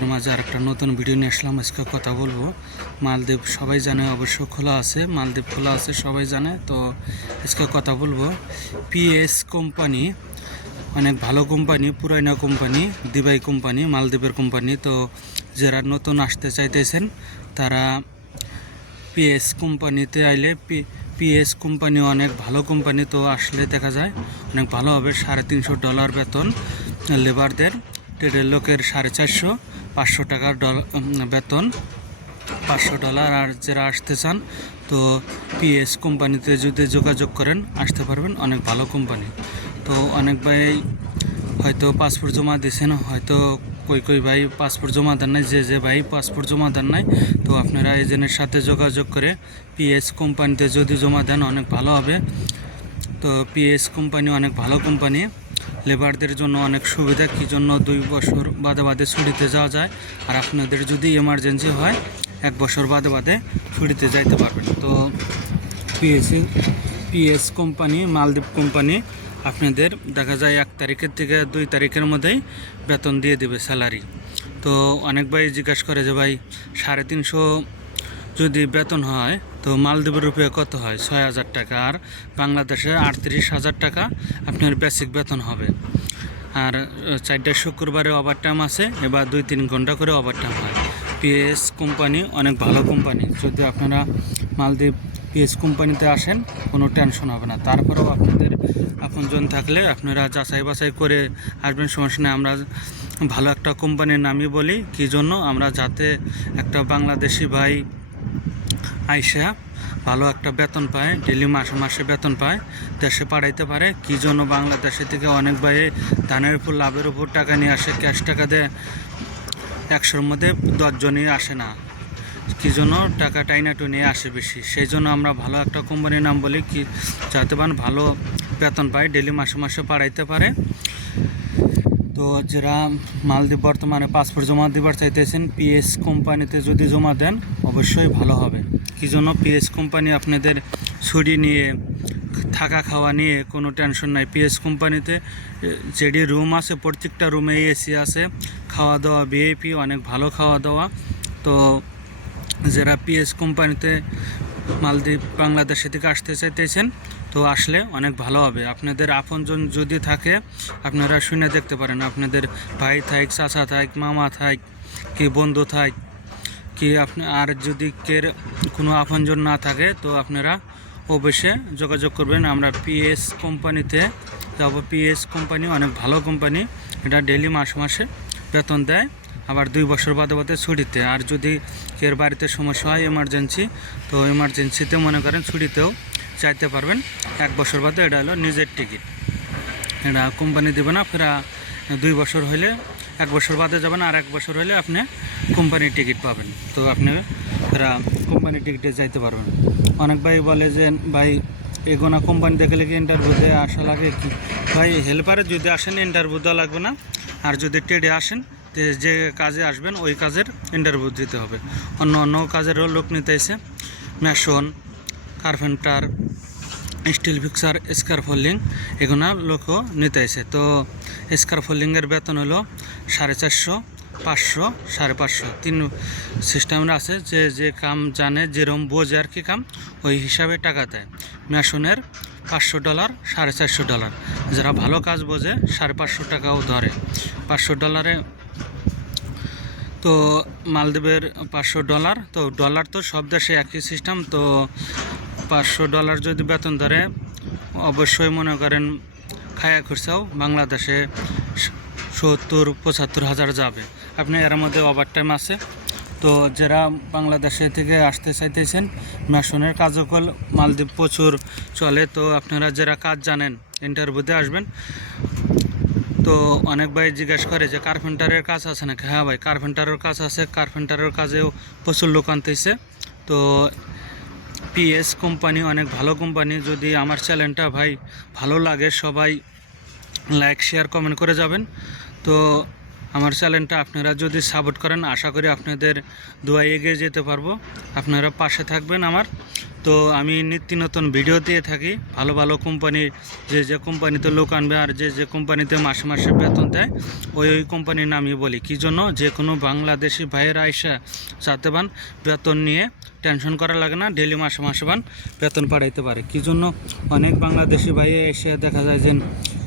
এর মাঝে আর একটা নতুন ভিডিও নিয়ে আসলাম। আজকে কথা বলব। মালদ্বীপ সবাই জানে, অবশ্য খোলা আছে। মালদ্বীপ খোলা আছে, সবাই জানে। তো আজকে কথা বলব। পিএস কোম্পানি, অনেক ভালো কোম্পানি পুরাইনা কোম্পানি, দিবাই কোম্পানি, মালদ্বীপের কোম্পানি। তো যারা নতুন আসতে চাইতেছেন, তারা পিএস কোম্পানিতে আইলে পি, পিএস কোম্পানি অনেক ভালো কোম্পানি তো আসলে দেখা যায়। অনেক ভালো হবে, সাড়ে তিনশো ডলার বেতন লেবারদের। ট্রেডের লোকের সাড়ে চারশো, পাঁচশো টাকার বেতন, পাঁচশো ডলার। আর যারা আসতে চান, তো পিএস কোম্পানিতে যদি যোগাযোগ করেন, আসতে পারবেন। অনেক ভালো কোম্পানি। তো অনেক ভাই হয়তো পাসপোর্ট জমা দিয়েছেন, হয়তো কই কই ভাই পাসপোর্ট জমা দেন নাই, যে যে ভাই পাসপোর্ট জমা দেন নাই, তো আপনারা এজেন্টের সাথে যোগাযোগ করে পিএস কোম্পানিতে যদি জমা দেন, অনেক ভালো হবে। তো পিএস কোম্পানি অনেক ভালো কোম্পানি। লেবারদের জন্য অনেক সুবিধা, কী জন্য দুই বছর বাদে বাদে ছুটিতে যাওয়া যায়? আর আপনাদের যদি এমার্জেন্সি হয়, এক বছর বাদে বাদে ছুটিতে যাইতে পারবেন। তো PSC PS company Maldives company আপনাদের দেখা যায় এক তারিখের থেকে দুই তারিখের মধ্যেই বেতন দিয়ে দেবে স্যালারি তো অনেক ভাই জিজ্ঞাসা করে যে ভাই, সাড়ে তিনশো যদি বেতন হয় তো মালদ্বীপের রুপে কত হয়? ছয় হাজার টাকা। আর বাংলাদেশে আটত্রিশ হাজার টাকা আপনার বেসিক বেতন হবে। আর চারটে শুক্রবারে ওভার টাইম আছে, এবার দুই তিন ঘণ্টা করে ওভার টাইম হয় পিএস কোম্পানি অনেক ভালো কোম্পানি যদি আপনারা মালদ্বীপ পিএস কোম্পানিতে আসেন, কোনো টেনশন হবে না। তারপরেও আপনাদের আপনজন থাকলে আপনারা যাচাই বাছাই করে আসবেন সমস্যা নেই আমরা ভালো একটা কোম্পানির নামই বলি। কী জন্য? আমরা যাতে একটা বাংলাদেশি ভাই আইসা ভালো একটা বেতন পায় ডেলি মাসে মাসে বেতন পায়। দেশে পাঠাইতে পারে, কী জন্য বাংলাদেশে থেকে অনেক ভাই ধানের উপর, লাভের উপর টাকা নিয়ে আসে, ক্যাশ টাকা দিয়ে, একশোর মধ্যে দশজনই আসে না। কী জন্য টাকা টাইনাটু নিয়ে আসে বেশি? সেই জন্য আমরা ভালো একটা কোম্পানির নাম বলি কি, যাতে পান ভালো বেতন পায় ডেলি মাসে মাসে পাঠাইতে পারে। তো যারা মালদ্বীপ বর্তমানে পাসপোর্ট জমা দিবার চাইতেছেন পিএস কোম্পানিতে যদি জমা দেন, অবশ্যই ভালো হবে। কী জন্য? পিএস কোম্পানি আপনাদের ছুটি নিয়ে, থাকা খাওয়া নিয়ে কোনো টেনশন নাই। পিএস কোম্পানিতে যেটি রুম আছে, প্রত্যেকটা রুমে এসি আছে। খাওয়া দাওয়া ভিআইপি অনেক ভালো খাওয়া দাওয়া তো যারা পিএস কোম্পানিতে মালদ্বীপ বাংলাদেশে থেকে আসতে চাইতেছেন, তো আসলে অনেক ভালো হবে। আপনাদের আপনজন যদি থাকে, আপনারা শুনে দেখতে পারেন, আপনাদের ভাই থাক চাচা থাক মামা থাক কি বন্ধু থাক কি আপনি, আর যদি কের কোনো আপনজন না থাকে, তো আপনারা অবশ্যই যোগাযোগ করবেন। আমরা পিএস কোম্পানিতে যাব। পিএস কোম্পানি অনেক ভালো কোম্পানি। এটা ডেলি মাসে মাসে বেতন দেয়। আবার দুই বছর বাদে বাদে ছুটিতে। আর যদি কের বাড়িতে সমস্যা হয় এমার্জেন্সি তো এমার্জেন্সিতে মনে করেন ছুটিতেও চাইতে পারবেন। এক বছর বাদে এটা হলো নিজের টিকিট এটা কোম্পানি দেবে না ফেরা দুই বছর হলে এক বছর বাদে যাবেন, আর এক বছর হলে আপনি কোম্পানির টিকিট পাবেন। তো আপনি ফেরা কোম্পানির টিকিটে যাইতে পারবেন। অনেক ভাই বলে যে, ভাই, এগোনা কোম্পানি দেখলে কি ইন্টারভিউতে আসা লাগে? কি ভাই হেল্পারে যদি আসেন ইন্টারভিউ দেওয়া লাগবে না। আর যদি ট্রেডে আসেন যে কাজে আসবেন, ওই কাজের ইন্টারভিউ দিতে হবে। অন্য অন্য কাজেরও লোক নিতে এসে mason carpenter steel fixer scaffolding এগুলো লোকও নিতে আসে তো স্কারফোল্ডিংয়ের বেতন হলো সাড়ে চারশো, পাঁচশো, সাড়ে পাঁচশো। তিন সিস্টেমের আছে, যে যে কাম জানে যেরকম বোঝে আর কি কাম, ওই হিসাবে টাকা দেয়। ম্যাশনের পাঁচশো ডলার, সাড়ে চারশো ডলার। যারা ভালো কাজ বোঝে, সাড়ে পাঁচশো টাকাও ধরে। পাঁচশো ডলারে তো মালদ্বীপের পাঁচশো ডলার। তো ডলার তো সব দেশে একই সিস্টেম তো পাঁচশো ডলার যদি বেতন ধরে, অবশ্যই মনে করেন খায়া খুরসাও বাংলাদেশে সত্তর, পঁচাত্তর হাজার যাবে। আপনি এর মধ্যে ওভার টাইম আছে। তো যারা বাংলাদেশে থেকে আসতে চাইতেছেন, মেশনের কার্যকল মালদ্বীপ প্রচুর চলে, তো আপনারা যারা কাজ জানেন ইন্টারভিউতে আসবেন। তো অনেক ভাই জিজ্ঞাসা করে যে কার্পেন্টারের কাজ আছে নাকি? হ্যাঁ ভাই, কার্পেন্টারের কাজ আছে। কার্পেন্টারের কাজেও প্রচুর লোক আনতেছে তো পিএস কোম্পানি অনেক ভালো কোম্পানি। যদি আমার চ্যানেলটা ভাই ভালো লাগে, সবাই লাইক, শেয়ার, কমেন্ট করে যাবেন। তো আমার চ্যানেলটা আপনারা যদি সাপোর্ট করেন, আশা করি আপনাদের দোয়া এগিয়ে যেতে পারব। আপনারা পাশে থাকবেন আমার। তো আমি নিত্য নতুন ভিডিও দিয়ে থাকি। ভালো ভালো কোম্পানির যে যে কোম্পানিতে লোক আনবে আর যে যে কোম্পানিতে মাসে মাসে বেতন দেয়, ওই ওই কোম্পানির নামই বলি। কী জন্য? যে কোনো বাংলাদেশি ভাইয়েরা আইসা যাতে পান, বেতন নিয়ে টেনশন করা লাগে না ডেলি মাসে মাসে পান, বেতন পাঠাইতে পারে। কী জন্য? অনেক বাংলাদেশি ভাই এসে দেখা যায় যে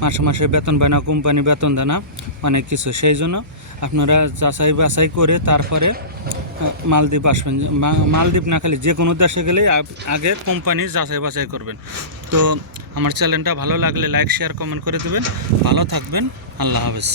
মাসে মাসে বেতন পায় না কোম্পানি বেতন দেয় না, অনেক কিছু। সেই জন্য আপনারা যাচাই বাছাই করে তারপরে মালদ্বীপ আসবেন। মালদ্বীপ না খালি যে কোনো দেশে গেলে আগে কোম্পানি যাচাই বাছাই করবেন। তো আমার চ্যানেলটা ভালো লাগলে লাইক শেয়ার কমেন্ট করে দেবেন। ভালো থাকবেন। আল্লাহ হাফেজ।